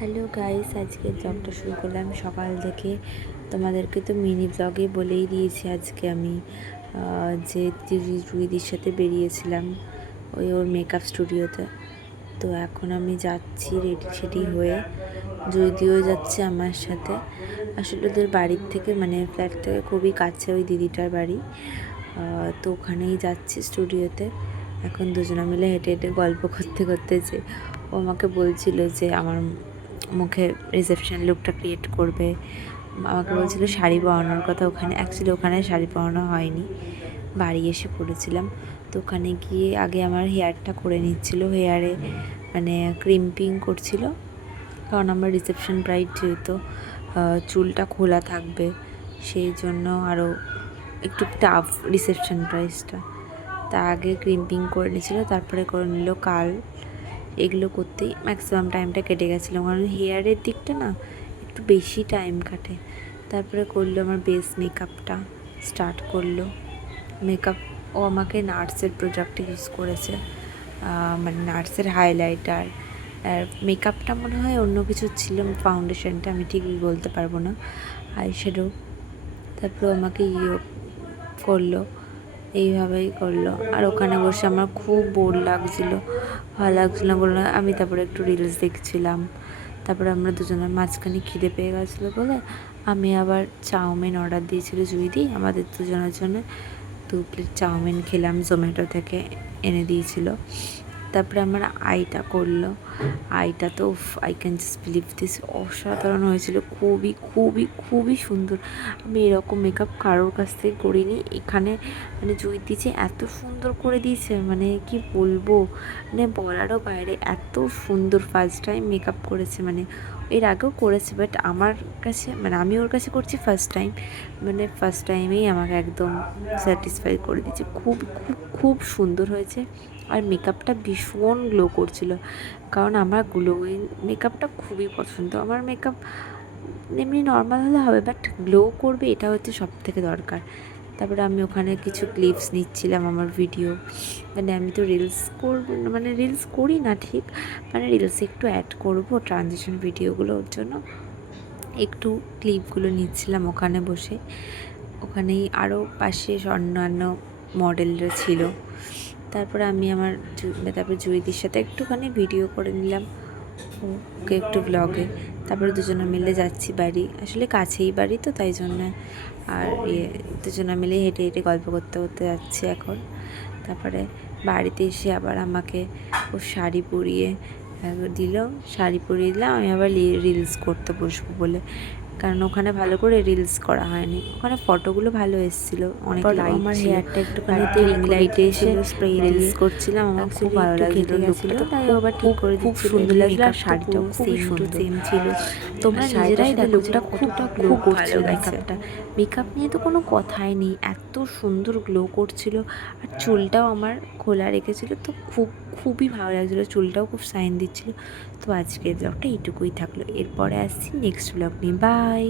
Hello guys, আজকে ব্লগটা শুরু করলাম সকাল থেকে। তোমাদেরকে তো মিনি ব্লগে বলেই দিয়েছি আজকে আমি যে রুইদির সাথে বেরিয়েছিলাম ওর মেকআপ স্টুডিওতে। তো এখন আমি যাচ্ছি রেডি হয়ে, জুইদিও যাচ্ছে আমার সাথে। আসলে ওদের বাড়ির থেকে ফ্ল্যাট থেকে খুবই কাছে ওই দিদিটার বাড়ি। তো ওখানেই যাচ্ছি স্টুডিওতে। এখন দুজনে মিলে হেঁটে হেঁটে গল্প করতে করতে যে ও আমাকে বলছিল যে আমার মুখে রিসেপশন লুকটা ক্রিয়েট করবে। আমাকে বলছিল শাড়ি পরানোর কথা। অ্যাকচুয়ালি ওখানে শাড়ি পরানো হয়নি, বাড়ি এসে পড়েছিলাম। তো ওখানে গিয়ে আগে আমার হেয়ারটা করে নিচ্ছিল, হেয়ারে ক্রিম্পিং করছিল, কারণ আমার রিসেপশন ব্রাইড যেহেতু চুলটা খোলা থাকবে, সেই জন্য আরও একটু টাফ রিসেপশন প্রাইসটা। তা আগে ক্রিম্পিং করে নিয়েছিল, তারপরে করে নিল কাল। এগুলো করতেই ম্যাক্সিমাম টাইমটা কেটে গেছিলো, কারণ হেয়ারের দিকটা না একটু বেশি টাইম কাটে। তারপরে করলো আমার বেস মেকআপটা স্টার্ট করলো। মেকআপ ও আমাকে নার্সের প্রোডাক্ট ইউজ করেছে, নার্সের হাইলাইটার আর মেকআপটা মনে হয় অন্য কিছু ছিল, ফাউন্ডেশনটা আমি ঠিক বলতে পারবো না, আই শ্যাডো। তারপরে আমাকে করলো, এইভাবেই করলো। আর ওখানে বসে আমার খুব বোর লাগছিলো, ভালো লাগছিলো বলে আমি তারপরে একটু রিলস দেখছিলাম। তারপরে আমরা দুজনের মাঝখানে খিদে পেয়ে গেছিলো বলে আমি আবার চাউমিন অর্ডার দিয়েছিল জুইদি আমাদের দুজনের জন্য। 2 প্লেট চাউমিন খেলাম, জোম্যাটো থেকে এনে দিয়েছিল। তারপরে আমার আইটা করলো। আইটা তো I can just believe this, অসাধারণ হয়েছিল, খুবই খুবই খুবই সুন্দর। আমি এরকম মেকআপ কারোর কাছ থেকে করিনি। এখানে জুইদি যে এত সুন্দর করে দিয়েছে, কি বলবো, বলারও বাইরে, এত সুন্দর। ফার্স্ট টাইম মেকআপ করেছে, এর আগেও করেছে, বাট আমার কাছে আমি ওর কাছে করছি ফার্স্ট টাইম। ফার্স্ট টাইমেই আমাকে একদম স্যাটিসফাই করে দিয়েছে। খুব খুব খুব সুন্দর হয়েছে। আর মেকআপটা ভীষণ গ্লো করছিল, কারণ আমার গ্লোয়িং মেকআপটা খুবই পছন্দ। আমার মেকআপ এমনি নর্মাল হলে হবে, বাট গ্লো করবে, এটা হচ্ছে সব থেকে দরকার। তারপরে আমি ওখানে কিছু ক্লিপস নিচ্ছিলাম আমার ভিডিও, আমি তো রিলস করবো, রিলস করি না ঠিক, রিলসে একটু অ্যাড করবো ট্রানজিশন ভিডিওগুলো, ওর জন্য একটু ক্লিপগুলো নিচ্ছিলাম ওখানে বসে। ওখানেই আরও পাশে অন্যান্য মডেলরা ছিল। তারপরে আমি তারপরে জুইদির সাথে একটুখানি ভিডিও করে নিলাম, ওকে একটু ব্লগে। তারপরে দুজনে মিলে যাচ্ছি বাড়ি, আসলে কাছেই বাড়ি তো তাই জন্য। আর দুজনে মিলে হেঁটে হেঁটে গল্প করতে করতে যাচ্ছি এখন। তারপরে বাড়িতে এসে আবার আমাকে ও শাড়ি পরিয়ে দিলাম। আমি আবার রিলস করতে বসবো বলে, কারণ ওখানে ভালো করে রিলস করা হয়নি। ওখানে ফটোগুলো ভালো এসেছিলো, অনেক লাইট। আমার হেয়ারটা একটুখানি রিং লাইটে এসে স্প্রে রিলস করছিলাম, আমার খুব ভালো লাগছিল লুকটা, তাই আবার ঠিক করে খুব সুন্দর লাগছিল। আর শাড়িটাও খুব সেম ছিল। তোমরা নিজেরাই দেখো লুকটা খুব ভালো মেকআপটা। মেকআপ নিয়ে তো কোনো কথাই নেই, এত সুন্দর গ্লো করছিল। আর চুলটাও আমার খোলা রেখেছিল, তো খুবই ভালো লাগছিলো, চুলটাও খুব শাইন দিচ্ছিলো। তো আজকের ব্লগটা এইটুকুই থাকলো, এরপরে আসছি নেক্সট ব্লগ নিয়ে। বাই।